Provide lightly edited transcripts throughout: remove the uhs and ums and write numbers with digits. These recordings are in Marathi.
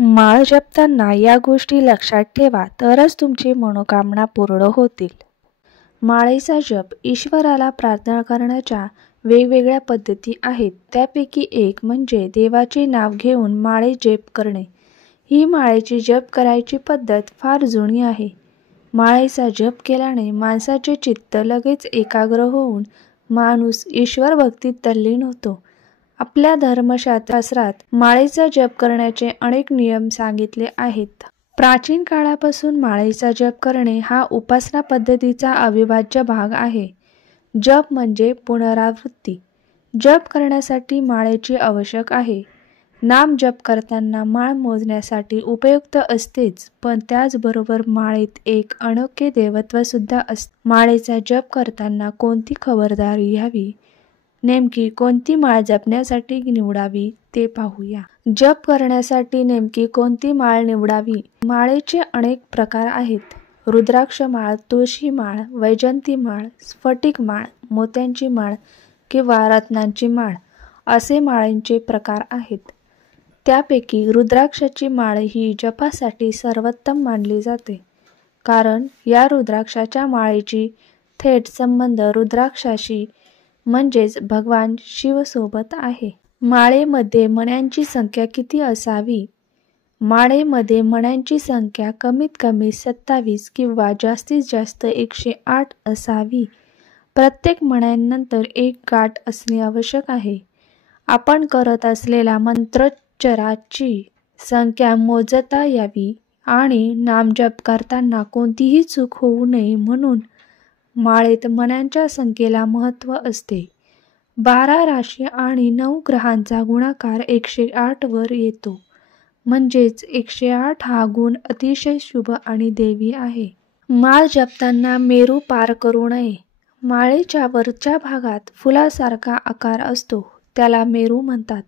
माळ जपताना या गोष्टी लक्षात ठेवा, तरच तुमची मनोकामना पूर्ण होतील. माळेचा जप. ईश्वराला प्रार्थना करण्याच्या वेगवेगळ्या पद्धती आहेत. त्यापैकी एक म्हणजे देवाचे नाव घेऊन माळे जप करणे. ही माळेची जप करायची पद्धत फार जुनी आहे. माळेचा जप केल्याने माणसाचे चित्त लगेच एकाग्र होऊन माणूस ईश्वर भक्तीत तल्लीन होतो. आपल्या धर्मशास्त्रात माळेचा जप करण्याचे अनेक नियम सांगितले आहेत. प्राचीन काळापासून माळेचा जप करणे हा उपासना पद्धतीचा अविभाज्य भाग आहे. जप म्हणजे पुनरावृत्ती. जप करण्यासाठी माळेची आवश्यक आहे. नाम जप करताना माळ मोजण्यासाठी उपयुक्त असतेच, पण त्याचबरोबर माळेत एक अनोखे देवत्व सुद्धा असते. माळेचा जप करताना कोणती खबरदारी घ्यावी, नेमकी कोणती माळ जपण्यासाठी निवडावी ते पाहूया. जप करण्यासाठी नेमकी कोणती माळ निवडावी? माळेचे अनेक प्रकार आहेत. रुद्राक्ष माळ, तुळशी माळ, वैजयंती माळ, स्फटिक माळ, मोत्यांची माळ किंवा रत्नांची माळ असे माळेंचे प्रकार आहेत. त्यापैकी रुद्राक्षाची माळ ही जपासाठी सर्वोत्तम मानली जाते, कारण या रुद्राक्षाच्या माळेची थेट संबंध रुद्राक्षाशी म्हणजेच भगवान शिवसोबत आहे. माळेमध्ये मण्यांची संख्या किती असावी? माळेमध्ये मण्यांची संख्या कमीत कमी 27 किंवा जास्तीत जास्त 108 असावी. प्रत्येक मण्यांनंतर एक गाठ असणे आवश्यक आहे. आपण करत असलेल्या मंत्रोच्चाराची संख्या मोजता यावी आणि नामजप करताना कोणतीही चूक होऊ नये म्हणून माळेत मण्यांच्या संख्येला महत्त्व असते. 12 राशी आणि 9 ग्रहांचा गुणाकार 108 वर येतो, म्हणजेच 108 हा गुण अतिशय शुभ आणि दैवी आहे. माळ जपताना मेरू पार करू नये. माळेच्या वरच्या भागात फुलासारखा आकार असतो, त्याला मेरू म्हणतात.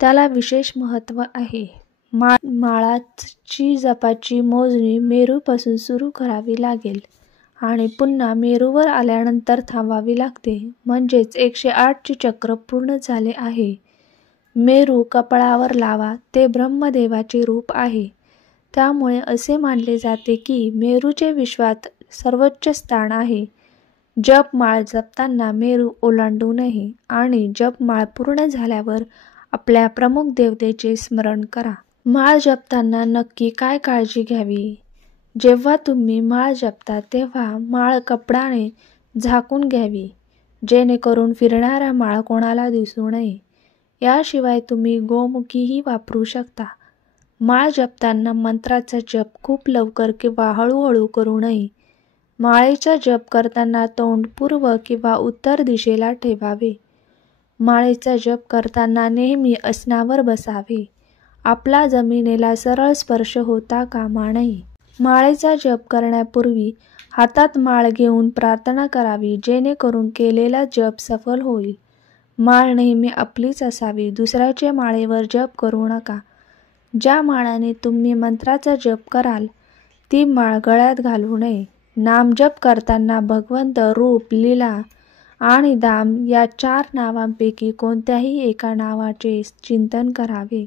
त्याला विशेष महत्त्व आहे. माळाची जपाची मोजणी मेरूपासून सुरू करावी लागेल आणि पुन्हा मेरूवर आल्यानंतर थांबावी लागते, म्हणजेच 108 चे चक्र पूर्ण झाले आहे. मेरू कपाळावर लावा. ते ब्रह्मदेवाचे रूप आहे. त्यामुळे असे मानले जाते की मेरूचे विश्वात सर्वोच्च स्थान आहे. जपमाळ जपताना मेरू ओलांडू नये आणि जपमाळ पूर्ण झाल्यावर आपल्या प्रमुख देवतेचे स्मरण करा. माळ जपताना नक्की काय काळजी घ्यावी? जेव्हा तुम्ही माळ जपता तेव्हा माळ कपड्याने झाकून घ्यावी, जेणेकरून फिरणारा माळ कोणाला दिसू नये. याशिवाय तुम्ही गोमुखीही वापरू शकता. माळ जपताना मंत्राचा जप खूप लवकर किंवा हळूहळू करू नये. माळेचा जप करताना तोंड पूर्व किंवा उत्तर दिशेला ठेवावे. माळेचा जप करताना नेहमी आसनावर बसावे. आपला जमिनीला सरळ स्पर्श होता कामा नये. माळेचा जप करण्यापूर्वी हातात माळ घेऊन प्रार्थना करावी, जेणेकरून केलेला जप सफल होईल. माळ नेहमी आपलीच असावी. दुसऱ्याच्या माळेवर जप करू नका. ज्या माळाने तुम्ही मंत्राचा जप कराल ती माळ गळ्यात घालू नये. नामजप करताना भगवंत, रूप, लीला आणि धाम या 4 नावांपैकी कोणत्याही एका नावाचे चिंतन करावे.